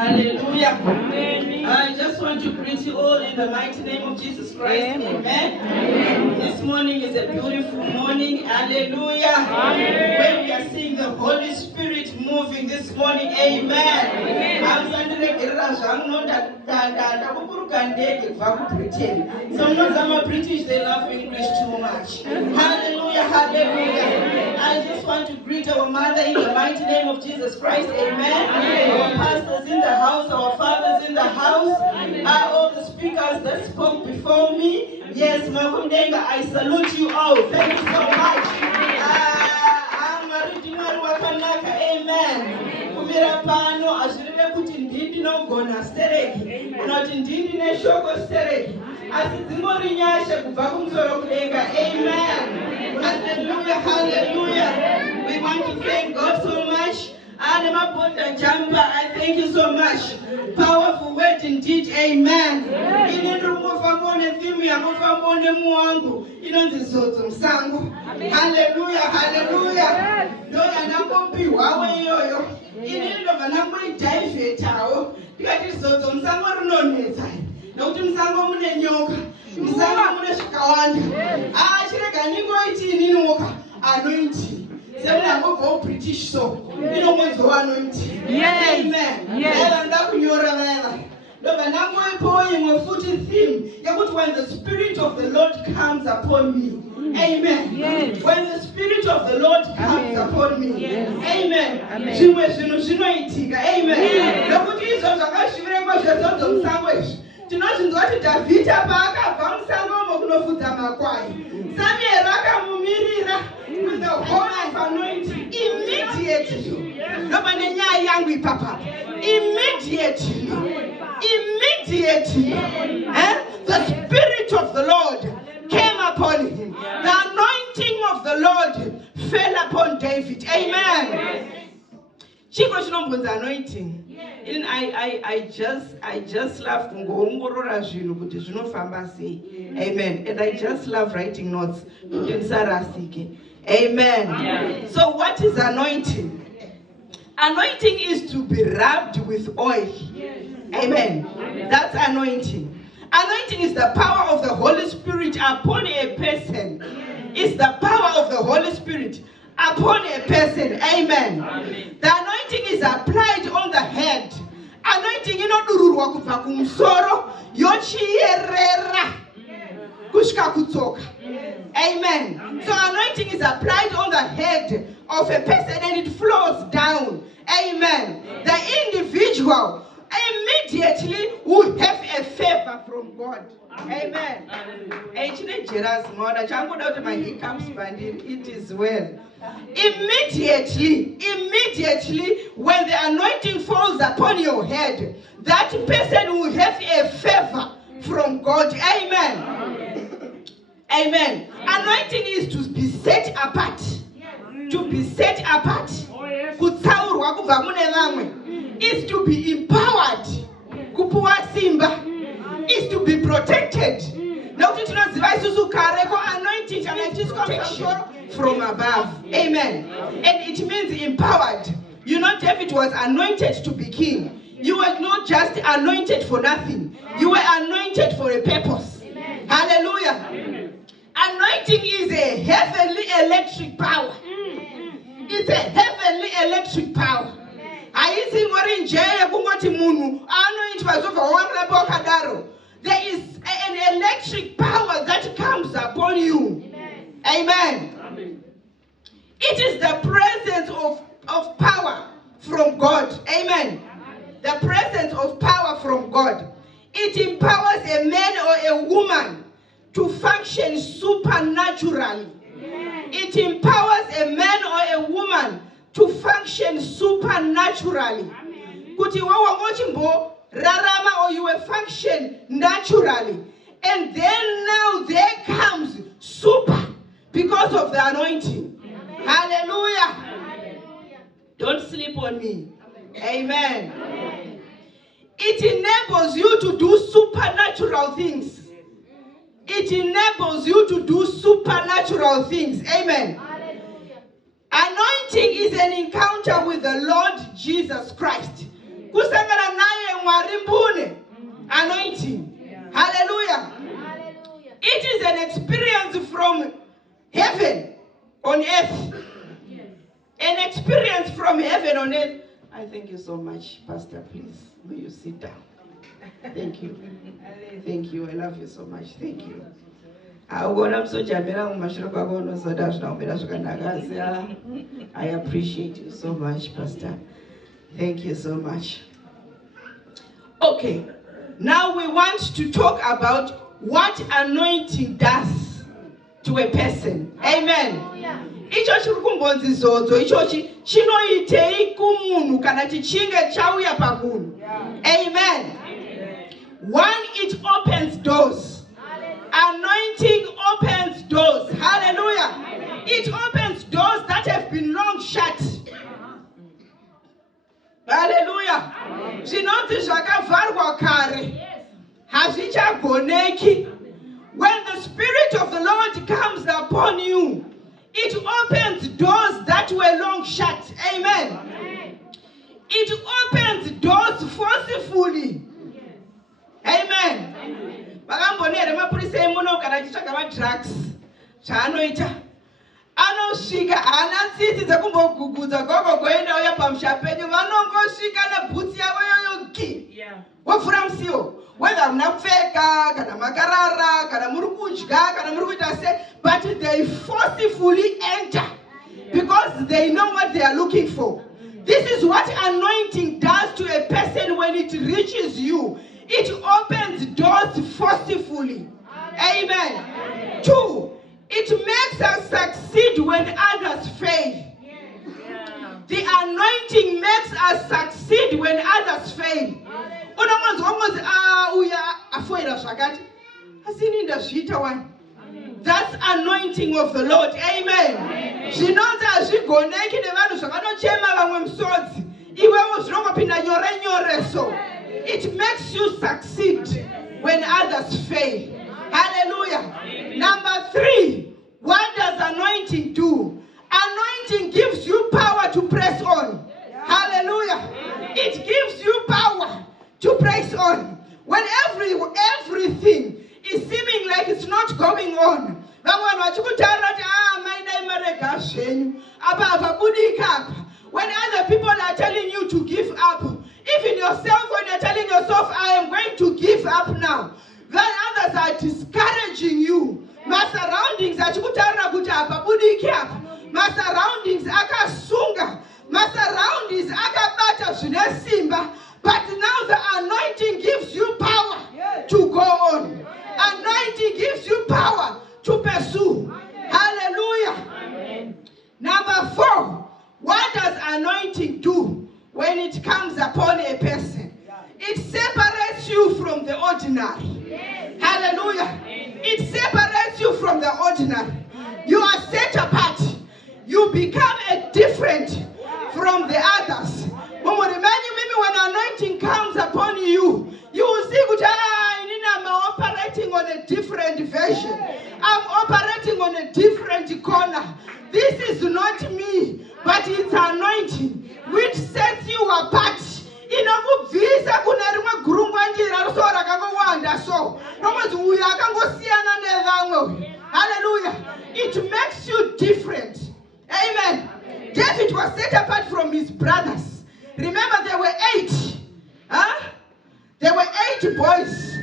Hallelujah. Amen. I just want to greet you all in the mighty name of Jesus Christ. Amen. Amen. This morning is a beautiful morning. Hallelujah. Amen. When we are seeing the Holy Spirit moving this morning. Amen. Amen. Some of them are British, they love English too much. Hallelujah. Hallelujah. I just want to greet our mother in the mighty name of Jesus Christ. Amen. Our pastors in the house, our fathers in the house, all the speakers that spoke before me. Yes, Makumdenga, I salute you all. Thank you so much. Amen. Kumira pano azirive kuti ndindi nogona stereki unoti ndindi neshoko stereki asi dzingori nyasha kubva kumusoro kudenga. Amen. Hallelujah. Hallelujah. We want to thank God so much. And my brother Jumper, I thank you so much. Powerful word indeed. Amen. Zodzo. Hallelujah. Hallelujah. Anointing. British so you know what's anointing. Yes. Amen. Yes. When the Spirit of the Lord comes upon me. Amen. Yes. When the Spirit of the Lord comes upon me. Yes. Amen. Amen. With the whole of anointing, immediately. Immediately, the Spirit of the Lord came upon him. The anointing of the Lord fell upon David. Amen. Anointing. And I just love amen. And I just love writing notes. Amen. So what is anointing? Anointing is to be rubbed with oil. Amen. That's anointing. Anointing is the power of the Holy Spirit upon a person. It's the power of the Holy Spirit upon a person. Amen. The anointing is applied on the head. Anointing inodururwa kubva kumusoro yochierera kusvika kutsoka. Amen. So anointing is applied on the head of a person and it flows down. Amen. The individual immediately will have a favor from God. Amen. It is well. Immediately, when the anointing falls upon your head, that person will have a favor from God. Amen. Amen. Anointing is to be set apart. To be set apart. Is to be empowered. Is to be protected. Anointing from above. Amen. And it means empowered. You know, David was anointed to be king. You were not just anointed for nothing. You were anointed for a purpose. Amen. Hallelujah. Amen. Anointing is a heavenly electric power. It's a heavenly electric power. There is an electric power that comes upon you. Amen. Amen. It is the presence of power from God. Amen. The presence of power from God. It empowers a man or a woman to function supernaturally. It empowers a man or a woman to function supernaturally. Kuti wawangochimbo rarama or you will function naturally. And then now there comes super because of the anointing. Amen. Hallelujah. Hallelujah. Don't sleep on me. Amen. Amen. It enables you to do supernatural things. It enables you to do supernatural things. Amen. Hallelujah. Anointing is an encounter with the Lord Jesus Christ. kusangana naye Mwari mbune. Anointing. Hallelujah. It is an experience from heaven on earth. An experience from heaven on earth. I thank you so much, Pastor. Please, will you sit down? Thank you. Thank you. I love you so much. Thank you. I appreciate you so much, Pastor. Thank you so much. Okay, now we want to talk about what anointing does to a person. Amen. Icho chirikumbonzi zodzo ichochi chinoitei kumunhu kana chichinge chauya pamunhu. Amen. One, it opens doors. Anointing opens doors. Hallelujah. It opens doors that have been long shut. Hallelujah. Zvinonzi zvakavarwa kare hazvichagoneki. When the Spirit of the Lord comes upon you, it opens doors that were long shut. Amen. It opens doors forcefully. Amen. Vakambonere mapurisa emuno kana chitsvaga madrugs. Zvaanoita anosvika hana tsitsi dzekumbogugudza gogo goenda uya pamusha penyu. Vanongosvika nebhutsi yavo yoyoki wovhura musiwo. Whether muna kupfeka kana makarara kana muri kudya kana muri kuita sei, but they forcefully enter because they know what they are looking for. This is what anointing does to a person when it reaches you. It opens doors forcefully. Amen. 2, it makes us succeed when others fail. The anointing makes us succeed when others fail. That's anointing of the Lord. Amen. It makes you succeed when others fail. Hallelujah. Number 3, what does anointing do? Anointing gives you power to press on. Hallelujah. It gives you power to press on. When everything is seeming like it's not going on. When other people are telling you to give up, even yourself, when you're telling yourself, I am going to give up now, then others are discouraging you. My surroundings are my surroundings akasunga. My surroundings akabata zvinesimba. But now the anointing gives you power to go on. Anointing gives you power to pursue. Hallelujah. Number 4, what does anointing do when it comes upon a person? It separates you from the ordinary. Hallelujah. It separates you from the ordinary. You are set apart. You become a different from the others. When anointing comes upon you, you will see I'm operating on a different version. I'm operating on a different corner. This is not me, but it's anointing which sets you apart. Hallelujah. It makes you different. Amen. David was set apart from his brothers. Remember, there were 8. There were 8 boys.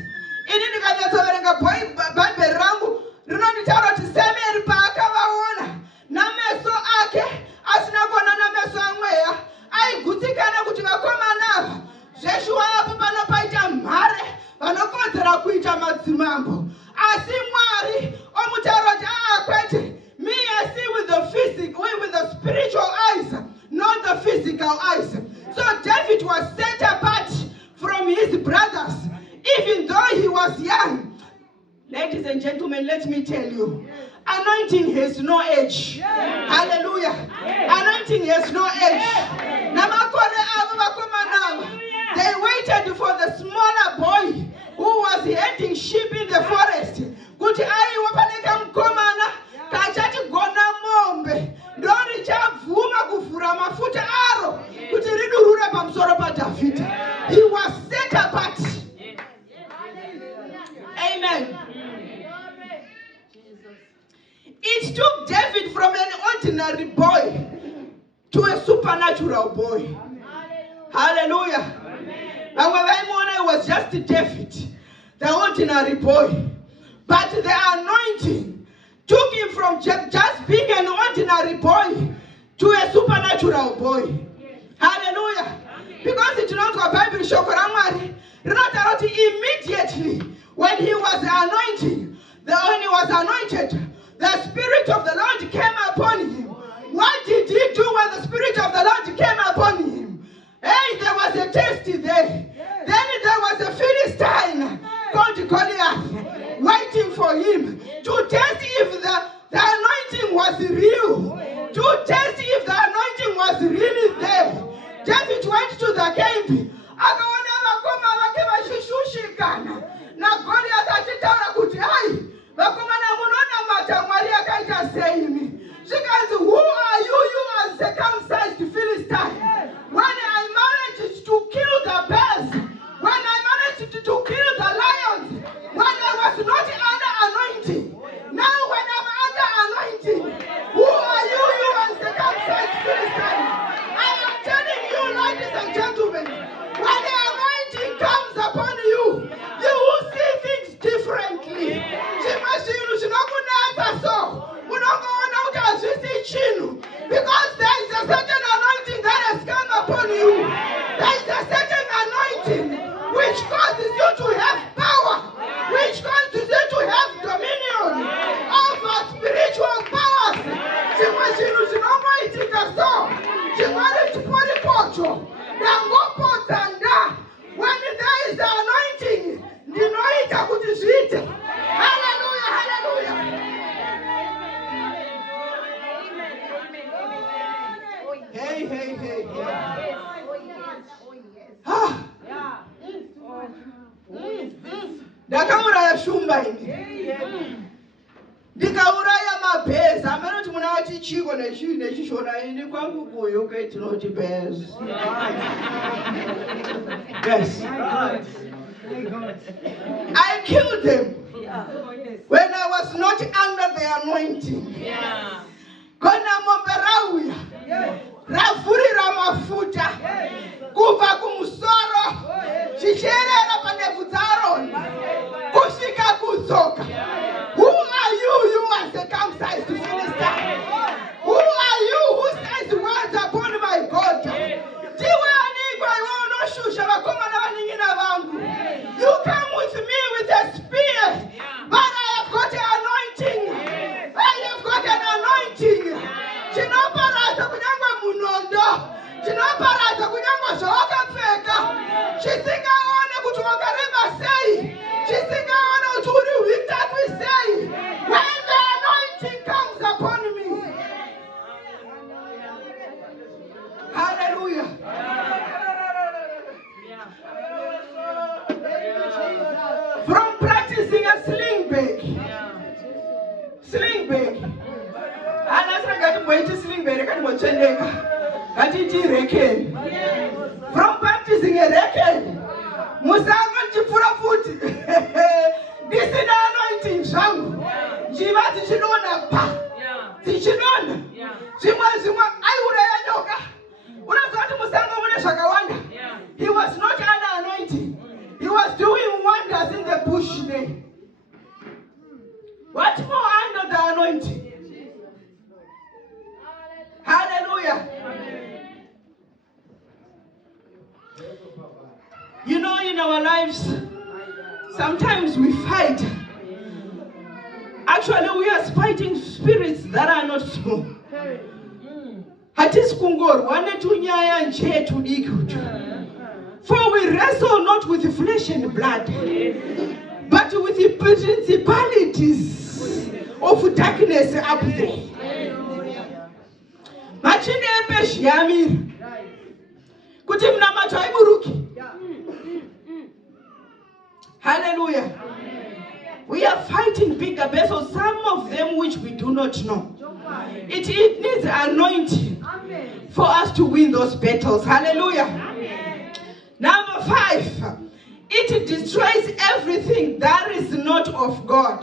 Me, I see with the physical, with the spiritual eyes, not the physical eyes. So David was set apart from his brothers, even though he was young. Ladies and gentlemen, let me tell you, anointing has no age. Hallelujah. Anointing has no age. They waited for the smaller boy who was herding sheep in the forest. Ndori chavhuma kuvhura mafuta aro kuti ridurure pamusoro paDhavhidha. took David from an ordinary boy to a supernatural boy. Hallelujah. And when I was just David, the ordinary boy. But the anointing took him from just being an ordinary boy to a supernatural boy. Hallelujah. Because it not a Bible shokoramari. Immediately when he was anointed, the Spirit of the Lord came upon him. What did he do when the Spirit of the Lord came upon him? Hey, there was a test there. Then there was a Philistine called Goliath waiting for him to test if the anointing was real. To test if the anointing was really there. David went to the camp. Akaona vakoma vake vachishushikana. Na Goliath achitaura kuti hai vakomana munoona mata Mwari akaita seimi. Zvikanzi, who are you, you uncircumcised Philistine? When I managed to kill the bears, when I managed to kill the lions, when I was not under anointing, now when I'm under anointing, who are you, you uncircumcised Philistine? I am telling you, ladies and gentlemen, when the anointing comes upon you, you will see things differently. Because there is a certain anointing that has come upon you. There is a certain anointing which causes you to have power, which causes you to have dominion over spiritual powers. When there is the anointing, hallelujah, hallelujah. Hey. Ndakauraya shumba ini. Ndikauraya mabhezi. Amenoti muna wati chiko nechishona ini kwangu kuyo ketinoti bhezi. Yes. I killed them when I was not under the anointing. Kona mombe rauya. Rafuri ramafuta. Kuva kumusoro. Chicherera pandevu dzaroni. Kushika kudzoka. Who are you, you uncircumcised Philistine? Who are you who says words upon my God? You come with me with a spear, but I have got an anointing. I have got an anointing. Chinoparata kunyangwa munondo. Chinoparata kunyangwa zvawakapfeka. Chisingaone kuti wakareba sei. Chisingaone kuti uri hwitatu sei. When the anointing comes upon me. Hallelujah. From practicing a sling bag. Sling bag. From practicing a reckon. Musango chifura futi. This is the anointing shangu. Jiva tichidona pa. Tichidona. Zimwa ayuraya nyoka. Unazati Musango mune shakawanda. He was not under anointing. He was doing wonders in the bush there. What more under the anointing? Hallelujah. You know, in our lives, sometimes we fight. Actually, we are fighting spirits that are not small. For we wrestle not with flesh and blood, but with the principalities of darkness up there. Hallelujah. We are fighting bigger battles, some of them which we do not know. It needs anointing for us to win those battles. Hallelujah. Number 5, it destroys everything that is not of God.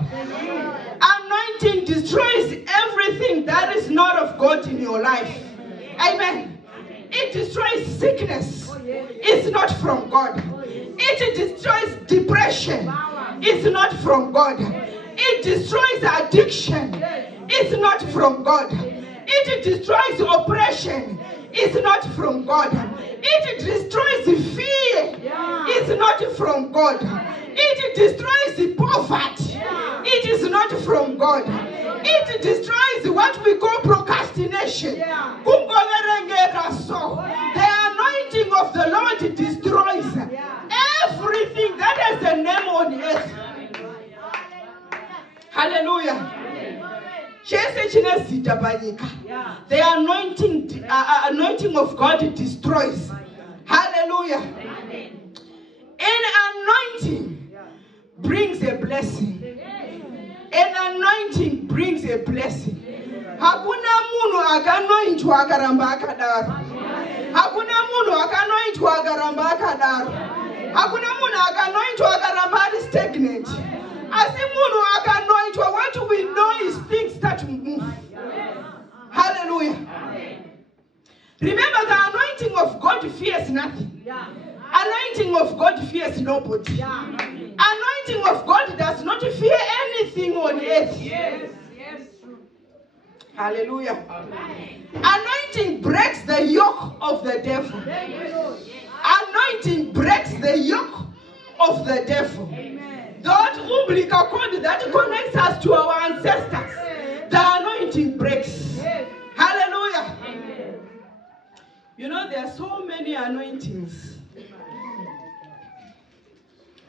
Anointing destroys everything God in your life. Amen. It destroys sickness. It's not from God. It destroys depression. It's not from God. It destroys addiction. It's not from God. It destroys oppression. It's not from God. It destroys fear. It's not from God. It destroys poverty. It is not from God. It destroys what we call procrastination. The anointing of the Lord destroys everything that has a name on earth. Hallelujah. The anointing of God destroys. Hallelujah. An anointing brings a blessing. An anointing brings a blessing. Hakuna munu akanointwa akaramba akadaro. Hakuna munu akanointwa akaramba akadaro. Hakuna munu akanointwa akaramba ari stagnant. Asi munu akanointwa, what we know is things start to move. Hallelujah. Remember, the anointing of God fears nothing. Anointing of God fears nobody. Anointing of God does not fear anything on earth. Hallelujah. Anointing breaks the yoke of the devil. Anointing breaks the yoke of the devil. That umbilical cord that connects us to our ancestors, the anointing breaks. Hallelujah. You know, there are so many anointings.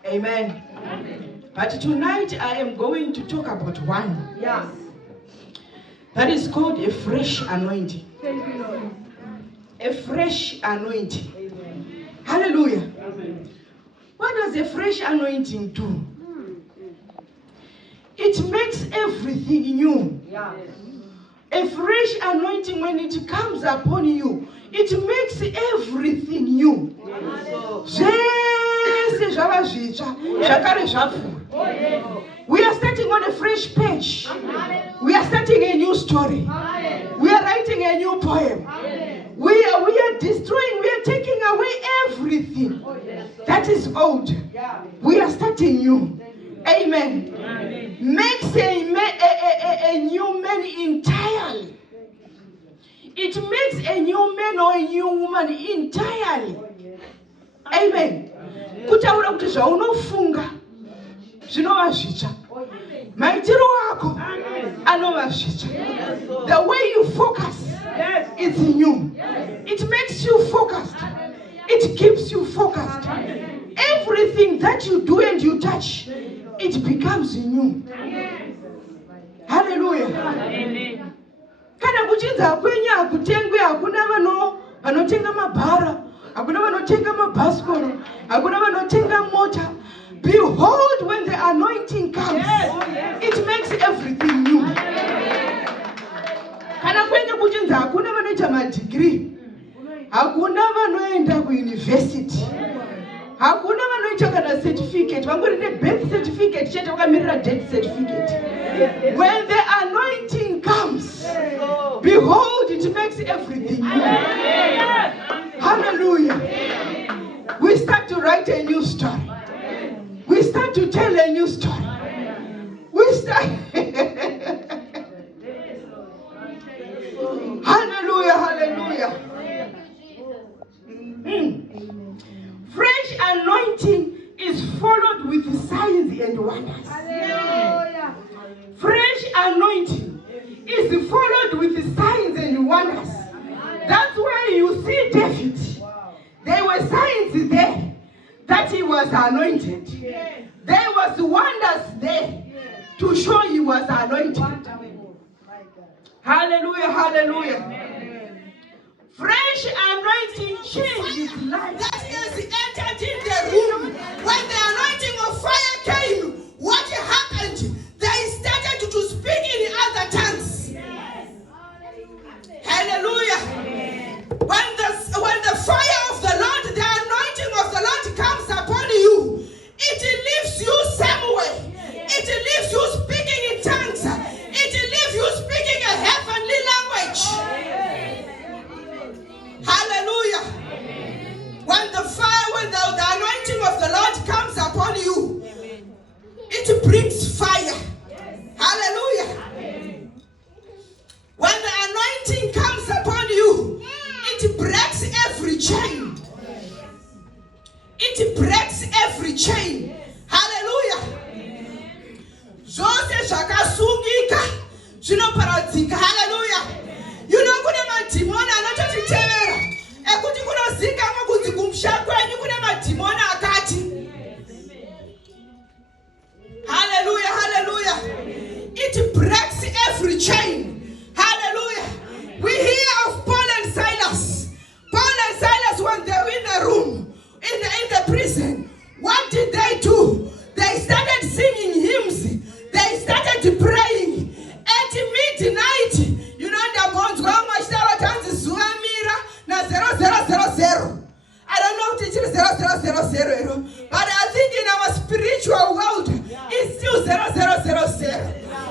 Amen. But tonight I am going to talk about one. Yes. That is called a fresh anointing. Thank you, Lord. A fresh anointing. Amen. Hallelujah. Amen. What does a fresh anointing do? It makes everything new. Yes. A fresh anointing, when it comes upon you, it makes everything new. We are starting on a fresh page. We are starting a new story. We are writing a new poem. We are destroying, we are taking away everything that is old. We are starting new. Amen. Makes a new man entirely. It makes a new man or a new woman entirely. Amen. Kutaura kuti zvaunofunga zvinova zvicha. Maitiro ako anova zvicha. The way you focus is new. It makes you focused. It keeps you focused. Everything that you do and you touch, it becomes new. Hallelujah. Amen. Kana kuchinza kwenya akutengwe hakuna vanotenga mabhara, hakuna vanotenga mabhasikoro, hakuna vanotenga mota. Behold, when the anointing comes, it makes everything new. Kana kwenya kuchinza hakuna vanoita madegree, hakuna vanoenda kuuniversity, hakuna vanoita kana certificate, vangori ne birth certificate chete vakamirira death certificate. When the anointing comes, behold, it makes everything new. Hallelujah. We start to write a new story. We start to tell a new story. We start. Hallelujah, hallelujah. Fresh anointing is followed with signs and wonders. Hallelujah. Fresh anointing is followed with signs and wonders. That's why you see David. There were signs there that he was anointed. There was wonders there to show he was anointed. Hallelujah, hallelujah. Fresh anointing changes life. That is entered in the room. When the anointing of fire came, what happened? They started to speak in other tongues. Yes. Hallelujah. When the fire of the Lord, the anointing of the Lord comes upon you, it leaves you somewhere. It leaves you speaking in tongues. It leaves you speaking a heavenly language. It brings fire. Hallelujah. When the anointing comes upon you, it breaks every chain. It breaks every chain. Hallelujah. Zose zvakasungika zvinoparadzika. Hallelujah. You know kune madhimoni anototitevera ekuti kunozikanwa kunzi kumusha kwenyu kune madhimoni akati. Hallelujah, hallelujah. It breaks every chain. Hallelujah. We hear of Paul and Silas. Paul and Silas, when they were in the room, in the prison, what did they do? They started singing hymns. They started praying. At midnight, you know, the bones go much na 0000. I don't know if it is 0000, but I think in our spiritual world, it's still 0000.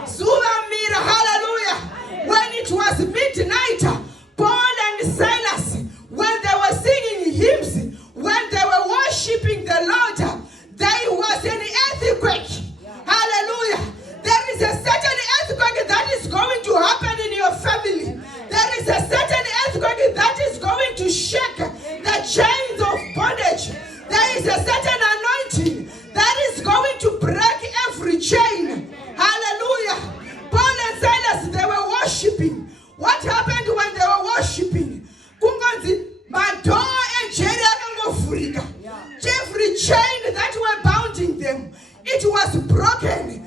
Zuamira, hallelujah. When it was midnight, Paul and Silas, when they were singing hymns, when they were worshiping the Lord, there was an earthquake. Hallelujah. There is a certain earthquake that is going to happen in your family. There is a certain earthquake that is going to shake the chains of bondage. There is a certain anointing that is going to break every chain. Hallelujah. Paul and Silas, they were worshiping. What happened when they were worshiping? Every chain that were bounding them, it was broken.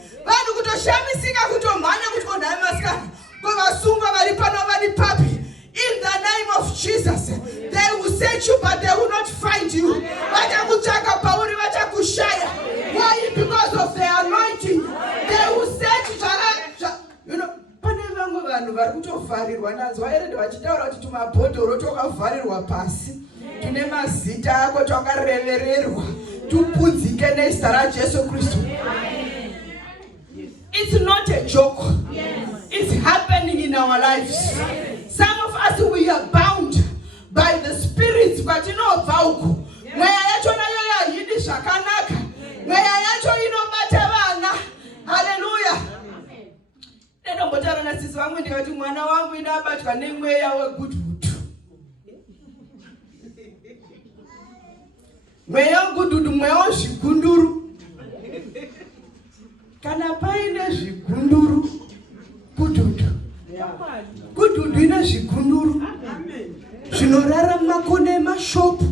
In the name of Jesus, they will set you, but they will not find you. Why? Because of the anointing, they will set you. You know, vanhu vari kutovharirwa nazwa ere vachitaura kuti tumabhodhoro twakavharirwa pasi tune mazita ako twakarevererwa tupunzike nezita raJesu Kristu. It's not a joke. It's happening in our lives. Some of us, we are bound by the spirits, but you know, vauku mweya yacho nayo yahindi zvakanaka, mweya yacho inobata vana. Hallelujah. Ndombotaura nasisi vangu ndikati mwana wangu inabatwa nemweya wegudhudu. Mweya wegudhudu, mweya wezvigunduru. Kana paine zvigunduru, gudhudu. Gudhudu ine zvigunduru. Zvinorara mumakona emashopu,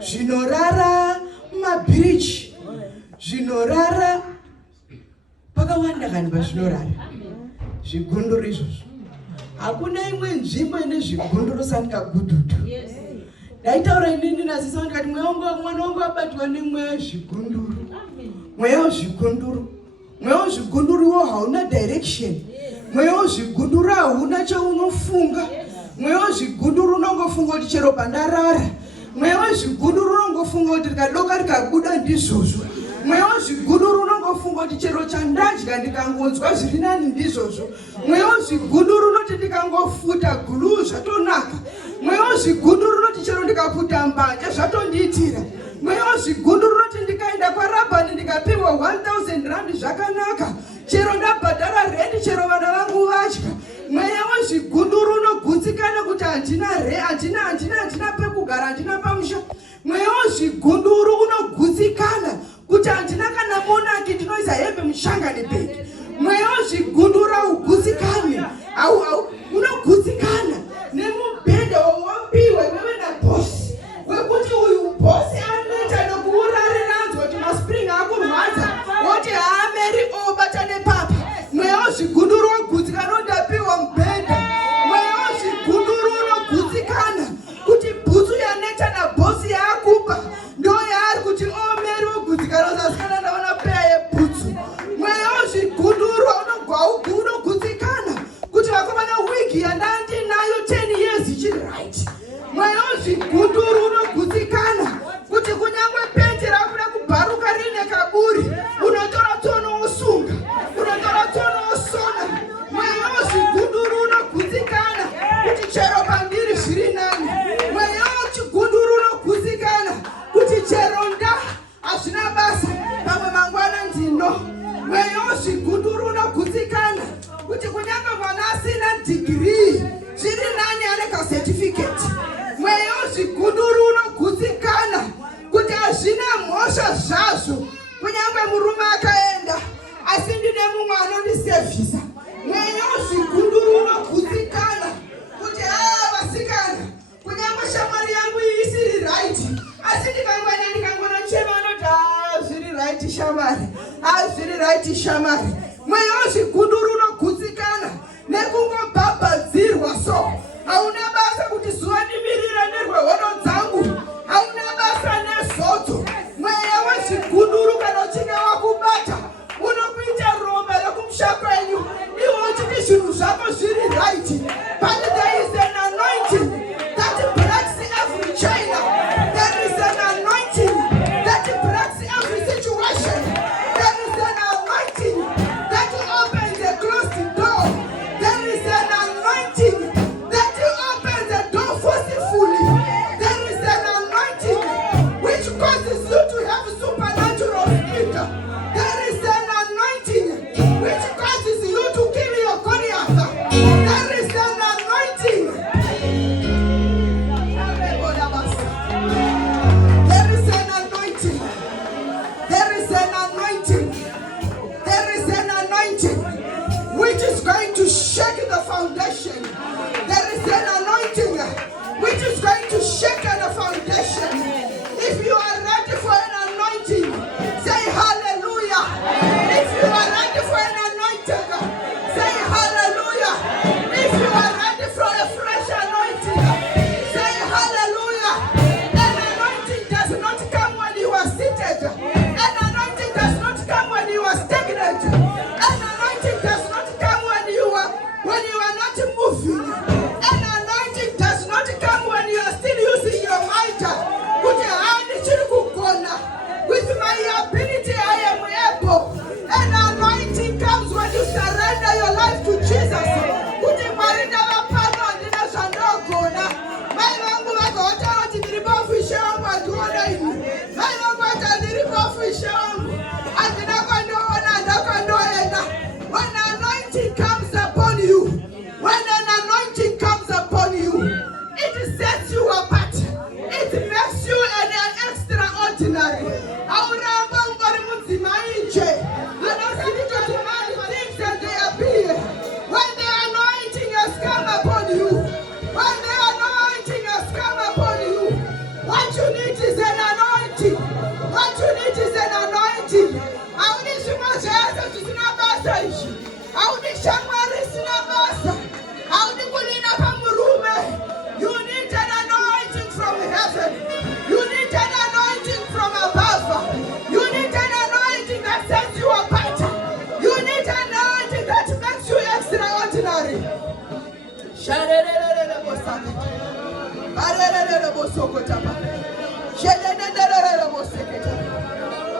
zvinorara mumabhiriji, zvinorara pakawanda vanhu vazvinorara. Zvigunduru izvozvo. Hakuna imwe nzvimbo ine zvigunduru sandika gudhudu. Ndaitaura inini nasisi ndikati mwana wangu wabatwa nemweya wezvigunduru. Mweya wezvigunduru. Mweya wezvigunduru iwo hauna direction. Mweya wezvigunduru hauna chaunofunga. Mweya wezvigunduru unongofunga kuti chero pandarara. Mweya wezvigunduru unongofunga kuti rikadoka rikabuda ndizvozvo. Mweya wezvigunduru unongofunga kuti chero chandadya ndikangonzwa zviri nani ndizvozvo. Mweya wezvigunduru unoti ndikangofuta gulu zvatonaka. Mweya wezvigunduru unoti chero ndikafuta mbanje zvatondiitira. Mweya wezvigunduru unoti ndikaenda kwaRabhani ndikapiwa 1000 rand zvakanaka. Chero ndabhadhara rent, chero vana vangu vadya. Mweya wezvigunduru unogutsikana kuti handina pekugara, handina pamusha. Mweya wezvigunduru unogutsikana kuti handina kana monaki, ndinoisa hembe mushangani bheki. Mweya wezvigunduru haugutsikani, unogutsikana nemubhedha wawapiwa iwewe nabhosi, wekuti uyu bhosi anoita nekuurariranzwa kuti maspring akurwadza woti haameri obata nepapa. Mweya wezvigunduru unogutsikana undapiwa mubhedha. Mweya wezvigunduru unogutsikana kuti bhutsu yaneta nabhosi yaakupa ndo yaari kuti omeri wogutsikana usasikana ndavana peya yebhutsu. Mweya wezvigunduru zvikuduru nokutsikana kuti kunyange mwana asina degree zviri nani ane ka certificate. Mweya wezvikuduru unogutsikana kuti hazvina mhosva zvazvo kunyange murume akaenda asi ndine mumwe anondisevhisa. Mweya wezvikuduru unogutsikana kuti vasikana kunyange shamwari yangu isiri right asi ndikangonochema anoti zviri right shamwari, zviri right shamwari. Mweya wezvikuduru unogutsikana nekungobhabhadzirwa so. Hauna basa kuti zuva ndimirira nerwehono dzangu, hauna basa nezodzo. Mweya wezvikuduru kana uchinge wakubata unokuita romba rekumusha kwenyu iwe uchiti zvinhu zvako zviri right. But there is an anointing that breaks every chain. There is an anointing that breaks every situation. There is an anointing that opens a closed door. There is an anointing that opens the door forcefully. There is an anointing which causes you to have supernatural speed. There is an anointing which causes you to kill your Goliath. There is an anointing. There is an anointing. There is an anointing. There is an anointing which is going to shake the foundation. There is an anointing which is going to shake the foundation. If you are ready for an anointing, say hallelujah. If you are ready for an anointing, say hallelujah. If you are ready for a fresh anointing, say hallelujah. An anointing does not come when you are seated. An anointing does not come when you are stagnant. An anointing does not come when you are not moving. An anointing does not come when you are still using your might. With my ability I am able. An anointing comes when you surrender your life to Jesus. When anointing comes upon you, when an anointing comes upon you, it sets you apart. It makes you an extraordinary. Things and they appear. When the anointing has come upon you, when the anointing has come upon you, what you need is an anointing. What you need is an anointing. How did you want to answer to Sinabasa? How did Shamari Sinabasa? How did Kulina Pamurume? You need an anointing from heaven. You need an anointing from above. You need an anointing that sets you apart. You need an anointing that makes you extraordinary.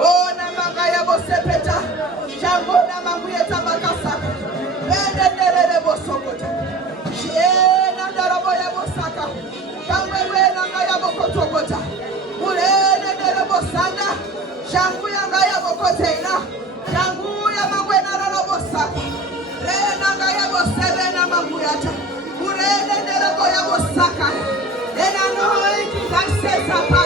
Oh, namagaya bosepeta. Jambo namaguya tabakasaka. Bende bosokota. Shena daraboya bosaka. Kamwe nangaya bokotokota. Murene bosanda. Jambu yangaya bokotena. Jambu ya mangwena bosaka. Rena ngaya bosebena manguyata. Murene boya bosaka. And anointing that sets apart.